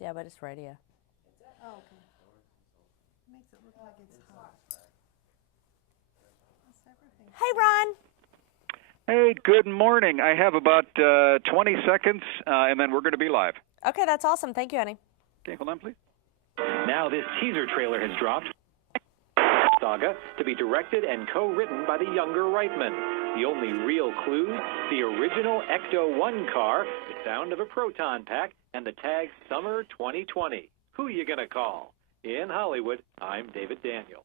Yeah, but it's radio. Oh, okay. Makes it look like it's hot. That's everything. Hey, Ron. Hey, good morning. I have about 20 seconds, and then we're going to be live. Okay, that's awesome. Thank you, honey. Okay, hold on, please. Now this teaser trailer has dropped. Saga to be directed and co-written by the younger Reitman. The only real clue, the original Ecto-1 car, the sound of a proton pack, and the tag Summer 2020. Who you gonna call? In Hollywood, I'm David Daniel.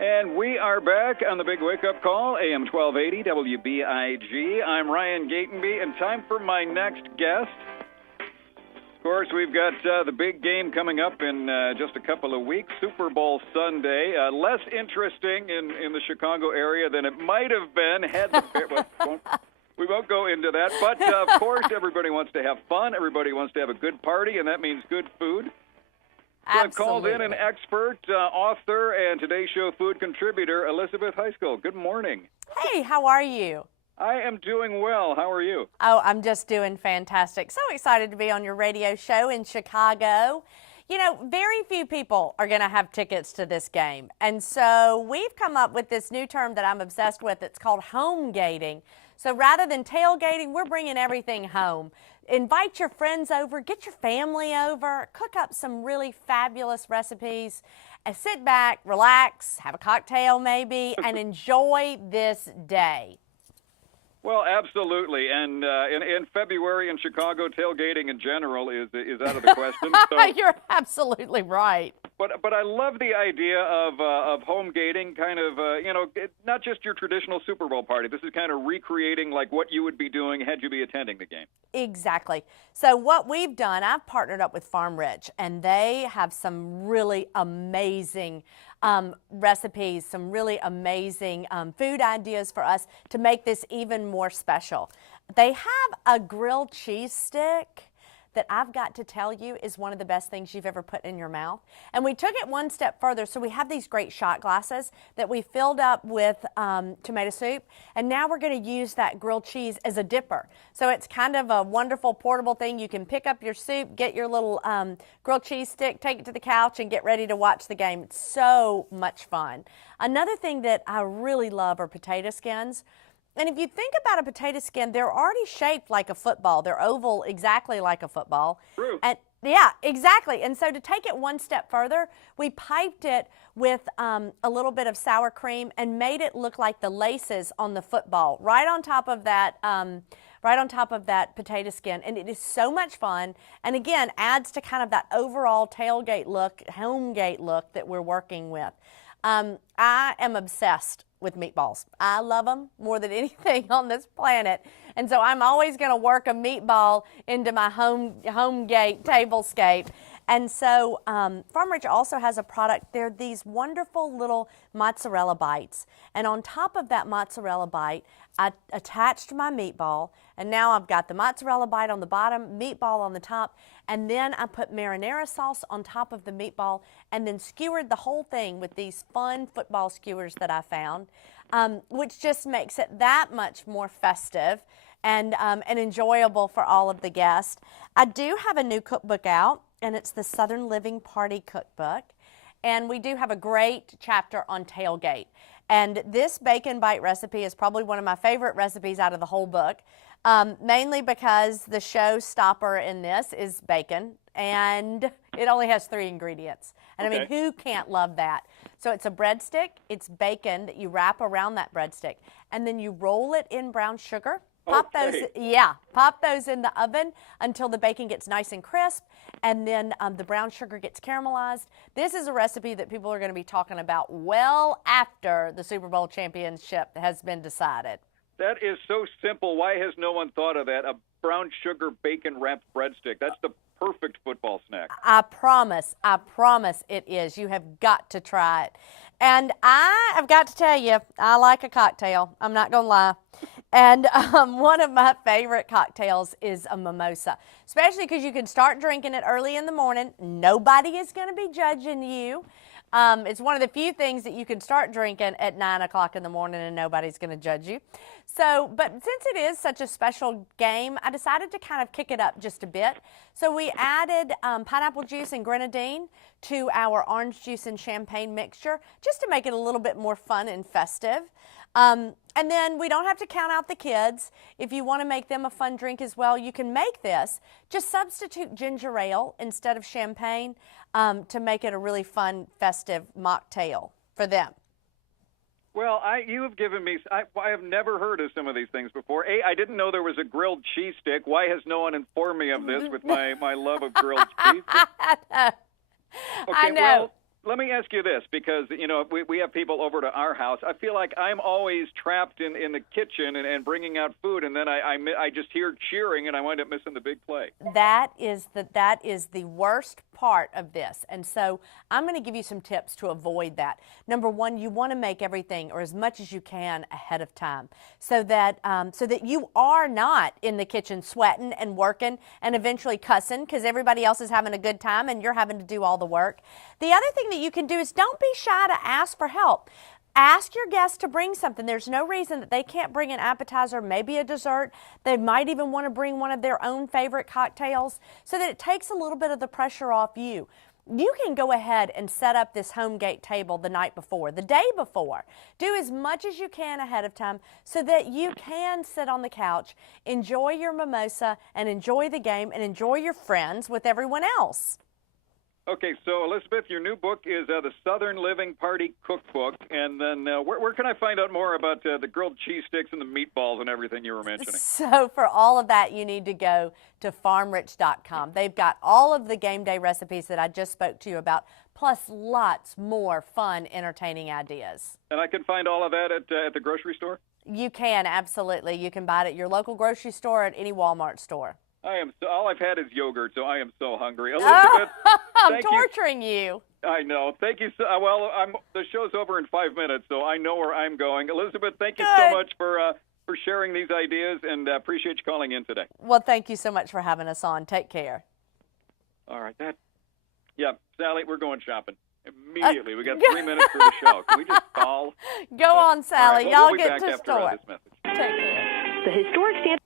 And we are back on the Big Wake Up Call, AM 1280 WBIG. I'm Ryan Gatenby, and time for my next guest. Of course, we've got the big game coming up in just a couple of weeks, Super Bowl Sunday. Less interesting in the Chicago area than it might have been had the we won't go into that. But, of course, everybody wants to have fun. Everybody wants to have a good party, and that means good food. So I've called in an expert, author, and Today's Show food contributor, Elizabeth Heiskell. Good morning. Hey, how are you? I am doing well. How are you? Oh, I'm just doing fantastic. So excited to be on your radio show in Chicago. You know, very few people are going to have tickets to this game. And so we've come up with this new term that I'm obsessed with. It's called homegating. So rather than tailgating, we're bringing everything home. Invite your friends over, get your family over, cook up some really fabulous recipes, and sit back, relax, have a cocktail maybe, and enjoy this day. Well, absolutely. And in February in Chicago, tailgating in general is out of the question. So, you're absolutely right. But I love the idea of homegating, kind of, not just your traditional Super Bowl party. This is kind of recreating like what you would be doing had you be attending the game. Exactly. So what we've done, I've partnered up with Farm Rich, and they have some really amazing recipes, some really amazing food ideas for us to make this even more special. They have a grilled cheese stick that I've got to tell you is one of the best things you've ever put in your mouth. And we took it one step further. So we have these great shot glasses that we filled up with tomato soup. And now we're going to use that grilled cheese as a dipper. So it's kind of a wonderful portable thing. You can pick up your soup, get your little grilled cheese stick, take it to the couch, and get ready to watch the game. It's so much fun. Another thing that I really love are potato skins. And if you think about a potato skin, they're already shaped like a football. They're oval exactly like a football. True. And yeah, exactly. And so to take it one step further, we piped it with a little bit of sour cream and made it look like the laces on the football, right on top of that potato skin. And it is so much fun. And again, adds to kind of that overall tailgate look, homegate look that we're working with. I am obsessed with meatballs. I love them more than anything on this planet. And so I'm always going to work a meatball into my homegate tablescape. And so Farm Rich also has a product. They're these wonderful little mozzarella bites. And on top of that mozzarella bite, I attached my meatball. And now I've got the mozzarella bite on the bottom, meatball on the top. And then I put marinara sauce on top of the meatball and then skewered the whole thing with these fun football skewers that I found, which just makes it that much more festive and enjoyable for all of the guests. I do have a new cookbook out, and it's the Southern Living Party Cookbook. And we do have a great chapter on tailgate. And this bacon bite recipe is probably one of my favorite recipes out of the whole book, mainly because the showstopper in this is bacon, and it only has 3 ingredients. And okay. I mean, who can't love that? So it's a breadstick, it's bacon that you wrap around that breadstick, and then you roll it in brown sugar. Pop those in the oven until the bacon gets nice and crisp, and then the brown sugar gets caramelized. This is a recipe that people are going to be talking about well after the Super Bowl championship has been decided. That is so simple. Why has no one thought of that? A brown sugar bacon wrapped breadstick. That's the perfect football snack. I promise it is. You have got to try it. And I have got to tell you, I like a cocktail. I'm not going to lie. And one of my favorite cocktails is a mimosa, especially because you can start drinking it early in the morning. Nobody is going to be judging you. It's one of the few things that you can start drinking at 9 o'clock in the morning and nobody's going to judge you. So, but since it is such a special game, I decided to kind of kick it up just a bit. So we added pineapple juice and grenadine to our orange juice and champagne mixture just to make it a little bit more fun and festive. And then we don't have to count out the kids. If you want to make them a fun drink as well, you can make this. Just substitute ginger ale instead of champagne to make it a really fun, festive mocktail for them. Well, you have given me, I have never heard of some of these things before. I didn't know there was a grilled cheese stick. Why has no one informed me of this with my love of grilled cheese? I know. Well, let me ask you this, because, you know, we have people over to our house. I feel like I'm always trapped in the kitchen and bringing out food, and then I just hear cheering, and I wind up missing the big play. That is the worst part of this. And so I'm going to give you some tips to avoid that. Number one, you want to make everything, or as much as you can, ahead of time, so that you are not in the kitchen sweating and working and eventually cussing because everybody else is having a good time and you're having to do all the work. The other thing that you can do is don't be shy to ask for help. Ask your guests to bring something. There's no reason that they can't bring an appetizer, maybe a dessert. They might even want to bring one of their own favorite cocktails so that it takes a little bit of the pressure off you. You can go ahead and set up this Homegate table the night before, the day before. Do as much as you can ahead of time so that you can sit on the couch, enjoy your mimosa, and enjoy the game, and enjoy your friends with everyone else. Okay, so Elizabeth, your new book is the Southern Living Party Cookbook, and then where can I find out more about the grilled cheese sticks and the meatballs and everything you were mentioning? So for all of that, you need to go to farmrich.com. They've got all of the game day recipes that I just spoke to you about, plus lots more fun, entertaining ideas. And I can find all of that at the grocery store? You can, absolutely. You can buy it at your local grocery store or at any Walmart store. All I've had is yogurt, so I am so hungry. Elizabeth, I'm torturing you. I know. Thank you. Well, the show's over in 5 minutes, so I know where I'm going. Elizabeth, thank you so much for sharing these ideas, and appreciate you calling in today. Well, thank you so much for having us on. Take care. All right. Yeah, Sally, we're going shopping immediately. We got 3 minutes for the show. Can we just call? Go on, Sally. Right, Y'all we'll be get back to after store. this message. Take care. The historic San